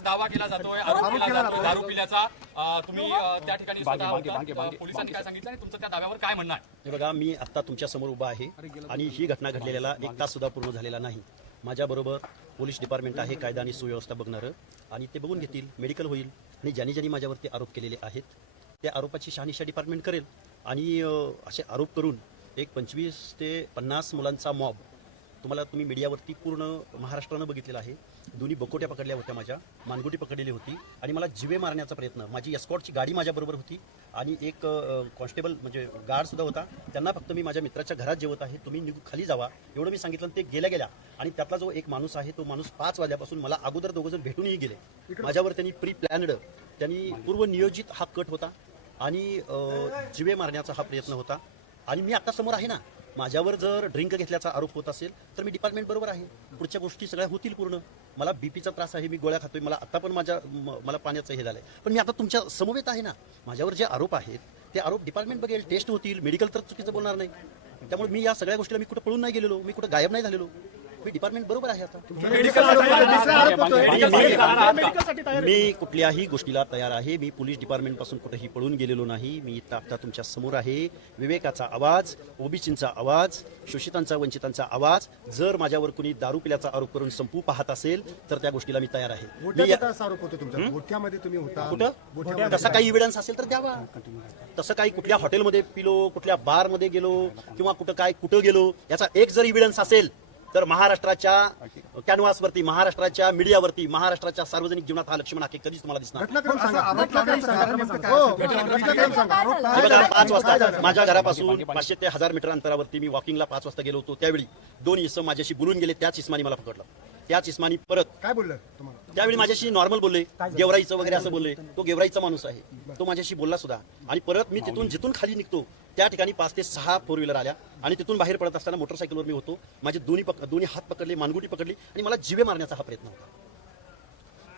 आज दावा केला जातोय आरोप केला जातोय दारू पिल्याचा. तुम्ही अं, त्या ठिकाणी स्वतः होता. अं, पोलिसांनी काय सांगितलं आणि तुमचं त्या दाव्यावर काय म्हणणं आहे हे बघा मी आत्ता तुमच्यासमोर उभा आहे आणि ही घटना घडलेला एक तास सुद्धा पूर्ण झालेला नाही. माझ्याबरोबर पोलीस डिपार्टमेंट आहे कायदा आणि सुव्यवस्था बघणारं. आणि ते बघून घेतील मेडिकल होईल. आणि ज्यांनी ज्यांनी माझ्यावरती आरोप केलेले आहेत त्या आरोपाची शहानिशा डिपार्टमेंट करेल. आणि अं, असे आरोप करून एक पंचवीस ते पन्नास मुलांचा मॉब तुम्हाला तुम्ही मीडियावरती पूर्ण महाराष्ट्रानं बघितलेलं आहे. दोन्ही बकोट्या पकडल्या होत्या माझ्या मानगुटी पकडलेली होती आणि मला जिवे मारण्याचा प्रयत्न माझी एस्कॉटची गाडी माझ्याबरोबर होती आणि एक कॉन्स्टेबल म्हणजे गार्ड सुद्धा होता. त्यांना फक्त मी माझ्या मित्राच्या घरात जेवत आहे तुम्ही निघू खाली जावा. एवढं मी सांगितलं ते गेल्या गेल्या. आणि त्यातला जो एक माणूस आहे तो माणूस पाच वाजल्यापासून मला अगोदर दोघं जण भेटूनही गेले. माझ्यावर त्यांनी प्री प्लॅनड त्यांनी पूर्व नियोजित हा कट होता आणि जिवे मारण्याचा हा प्रयत्न होता. आणि मी आता समोर आहे ना माझ्यावर जर ड्रिंक घेतल्याचा आरोप होत असेल तर मी डिपार्टमेंट बरोबर आहे. पुढच्या गोष्टी सगळ्या होतील पूर्ण. मला बीपीचा त्रास आहे मी गोळ्या खातोय मला आता पण माझ्या म- मला पाण्याचं हे झालंय. पण मी आता तुमच्या समवेत आहे ना. माझ्यावर जे आरोप आहेत ते आरोप डिपार्टमेंट बघेल टेस्ट होतील मेडिकल तर चुकीचं बोलणार नाही. त्यामुळे मी या सगळ्या गोष्टीला मी कुठं पळून नाही गेलेलो मी कुठं गायब नाही झालेलो. मी डिपार्टमेंट बरोबर आहे आता. मी मी कुठल्याही गोष्टीला तयार आहे. मी पोलीस डिपार्टमेंटपासून कुठेही पळून गेलेलो नाही. मी इथं आता तुमच्यासमोर आहे. विवेकाचा आवाज ओबीसींचा आवाज शोषितांचा वंचितांचा आवाज. जर माझ्यावर कुणी दारू पिल्याचा आरोप करून संपू पाहत असेल तर त्या गोष्टीला मी तयार आहे. तसा काही इव्हिडन्स असेल तर द्यावा. तसं काही कुठल्या हॉटेलमध्ये पिलो कुठल्या बारमध्ये गेलो किंवा कुठं काय कुठं गेलो याचा एक जर इव्हिडन्स असेल तर महाराष्ट्राच्या कॅनव्हासवरती महाराष्ट्राच्या मीडियावरती महाराष्ट्राच्या सार्वजनिक जीवनात हा लक्ष्मण हाके कधीच तुम्हाला दिसणार हे? पाच वाजता? माझ्या घरापासून पाचशे ते हजार मीटर अंतरावरती मी वॉकिंगला पाच वाजता गेलो होतो. त्यावेळी दोन इसम माझ्याशी बोलून गेले त्याच इस्मानी मला पकडलं. त्याच इस्मानी परत. काय बोललं तुम्हाला? त्यावेळी माझ्याशी नॉर्मल बोलले गेवराईचं वगैरे असं बोलले तो गेवराईचा माणूस आहे. तो माझ्याशी बोलला सुद्धा. आणि परत मी तिथून जिथून खाली निघतो त्या ठिकाणी पाच ते सहा फोर व्हीलर आल्या. आणि तिथून बाहेर पडत असताना मोटरसायकलवर मी होतो. माझे दोन्ही पक- दोन्ही हात पकडले मानगुटी पकडली आणि मला जिवे मारण्याचा हा प्रयत्न होता.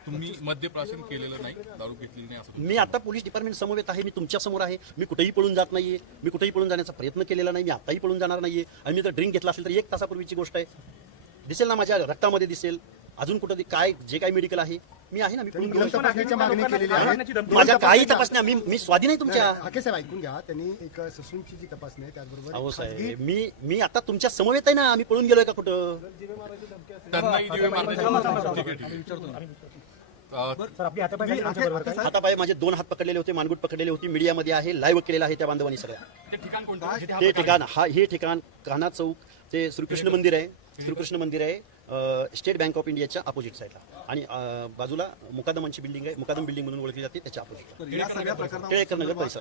तुम्ही मद्यप्राशन केलेलं नाही दारू घेतली नाही असं मी आता पोलीस डिपार्टमेंट समवेत आहे मी तुमच्यासमोर आहे. मी कुठेही पळून जात नाहीये. मी कुठेही पळून जाण्याचा प्रयत्न केलेला नाही मी आताही पळून जाणार नाहीये. आणि मी जर ड्रिंक घेतला असेल तर एक तासापूर्वीची गोष्ट आहे. दिसेल ना माझ्या रक्तामध्ये दिसेल. अजून कुठं ते काय जे काही मेडिकल आहे मी आहे ना मी मागणी केलेली आहे माझ्या काही तपासण्या मी मी स्वाधीन आहे तुमच्या हाके साहेब ऐकून घ्या. त्यांनी एक ससूनची जी तपासणी आहे त्याचबरोबर अहो एक खाजगी साहेब मी मी आता तुमच्या समवेत आहे ना मी पळून गेलोय का कुठं? त्यांनाही दिवे मारण्याची ठीक आहे ठीक आहे. अं, आता पाय माझे दोन हात पकडलेले होते मानगुट पकडलेले होती मीडियामध्ये आहे लाईव्ह केलेलं आहे त्या बांधवांनी सगळ्या. ते ठिकाण कोणतं? हा ते ठिकाण हा हे ठिकाण कान्हा चौक ते श्रीकृष्ण मंदिर आहे. श्रीकृष्ण मंदिर आहे स्टेट बँक ऑफ इंडियाच्या अपोजिट साईडला आणि बाजूला मुकादमांची बिल्डिंग आहे मुकादम बिल्डिंग म्हणून ओळखली जाते त्याच्या अपोजिट तर या सगळ्या प्रकरणावर टिळकर नगर परिसर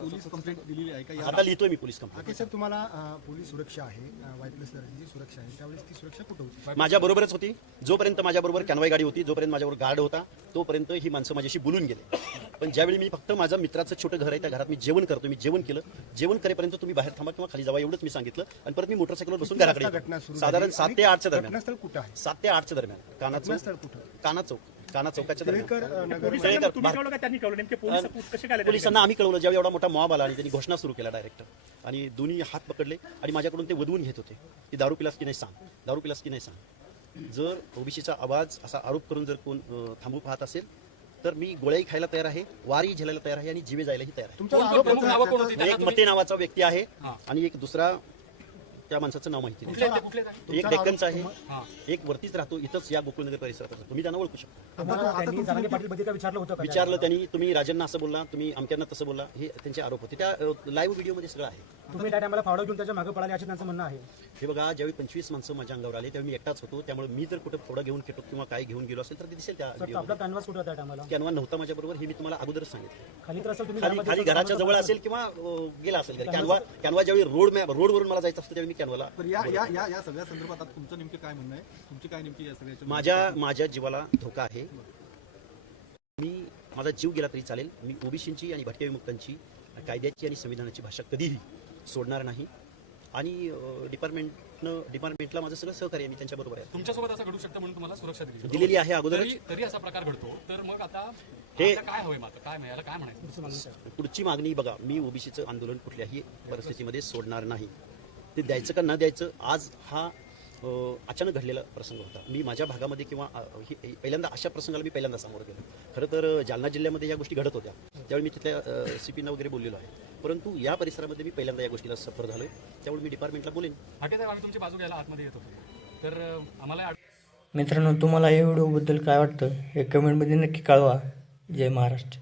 पोलीस कंप्लेंट दिलेली आहे का? आता लिहितोय मी पोलीस कंप्लेंट साहेब तुम्हाला पोलीस सुरक्षा आहे दर्जाची सुरक्षा आहे. त्यावेळेस ती सुरक्षा कुठं होती? माझ्या बरोबरच होती. जोपर्यंत माझ्याबरोबर कॅनवाई गाडी होती जोपर्यंत माझ्याबरोबर गार्ड होता तोपर्यंत ही माणसं माझ्याशी बोलून गेले. पण ज्यावेळी मी फक्त माझं मित्राचं छोटं घर आहे त्या घरात मी जेवण करतो मी जेवण केलं जेवण करेपर्यंत तुम्ही बाहेर थांबा किंवा खाली जावा एवढंच मी सांगितलं. आणि परत मी मोटरसायकलवर बसून घराकडे गेलो. साधारण सात ते आठच्या दरम्यान. घटनास्थळ कुठं आहे? सात ते आठच्या दरम्यान. काना घटनास्थळ चौक कुठं काना चौक. काना चौकाच्या दरम्यान. अं, नगर टिळकर तुम्ही बार- कळवलं का? त्यांनी कळवलं. नेमके पोलीस कसे काय पोलिसांना आम्ही कळवलं. ज्यावेळी एवढा मोठा मॉब आला आणि त्यांनी घोषणा सुरू केला डायरेक्ट आणि दोन्ही हात पकडले आणि माझ्याकडून ते वधवून घेत होते. की दारू पिलास की नाही सांग. दारू पिलास की नाही सांग. जर ओबीसीचा आवाज असा आरोप करून जर कोण अं, थांबू पाहत असेल तर मी गोळ्याही खायला तयार आहे वारी झेलायला तयार आहे आणि जिवे जायलाही तयार आहे. तुमचा कोण- आरोप प्रमुख नावं कोण होती एक मते नावाचा व्यक्ती आहे आणि एक दुसरा त्या माणसाचं नाव माहिती नाही? एक डेक्कनचा आहे. एक वरतीच राहतो. इथंच या गोकुळनगर परिसरात राहतो. तुम्ही त्यांना ओळखू शकता. त्यांनी जरांगे पाटील बद्दल काय विचारलं होतं का? विचारलं त्यांनी. तुम्ही राजांना असं बोलला तुम्ही अमक्यांना तसं बोलला. हे त्यांचे आरोप होते. त्या लाईव्ह व्हिडिओमध्ये सगळं आहे. तुम्ही त्या टायमाला फावडा घेऊन त्याच्यामागे पळाले असे त्यांचं म्हणणं आहे. हे बघा ज्यावेळी पंचवीस माणसं माझ्या अंगावर आले त्यावेळी मी एकटाच होतो. त्यामुळे मी जर कुठं थोडा घेऊन खेटो किंवा काय घेऊन गेलो असेल तर ते दिसेल त्या सर कॅनव्हास कुठं होता त्या टायमाला? कॅनवा नव्हता माझ्याबरोबर हे मी तुम्हाला अगोदरच सांगितलं. खाली तर असेल तुम्ही खाली घराच्या जवळ असेल. किंवा अं, गेला असेल. कॅनवा कॅनवा ज्यावेळी रोड मॅप रोडवरून मला जायचं असतं त्यावेळी मी कॅनवाला तर या या या या सगळ्या संदर्भात आता तुमचं नेमकं काय म्हणणं आहे? तुमची काय नेमकी या सगळ्याच्या माझ्या माझ्या जीवाला धोका आहे. मी माझा जीव गेला तरी चालेल. मी ओबीसींची आणि भटक्या विमुक्तांची कायद्याची आणि संविधानाची भाषा कधीही सोडणार नाही. आणि डिपार्टमेंटनं डिपार्टमेंटला माझं सगळं सहकार्य आहे, मी त्यांच्याबरोबर आहे. तुमच्यासोबत असं घडू शकतं म्हणून तुम्हाला सुरक्षा दिली. दिलेली आहे अगोदरच. तरी तरी असा प्रकार घडतो. तर मग आता हे- आता काय हवंय मात्र? काय याला काय म्हणायचं? पुढची मागणी बघा. मी ओबीसीचं आंदोलन कुठल्याही परिस्थितीमध्ये सोडणार नाही. ते द्यायचं का न द्यायचं आज हा अचानक घडलेला प्रसंग होता. मी माझ्या भागामध्ये किंवा पहिल्यांदा अशा प्रसंगाला मी पहिल्यांदा सामोरं गेलो. खरं तर जालना जिल्ह्यामध्ये या गोष्टी घडत होत्या. त्यावेळी मी तिथल्या सी पीना वगैरे बोललेलो आहे. परंतु या परिसरामध्ये मी पहिल्यांदा या गोष्टीला सफर झालोय. त्यामुळे मी डिपार्टमेंटला बोलेन. साहेब आम्ही तुमची बाजू घ्यायला आतमध्ये येत होतो. तर आम्हाला मित्रांनो तुम्हाला या व्हिडिओबद्दल काय वाटतं हे कमेंटमध्ये नक्की कळवा. जय महाराष्ट्र.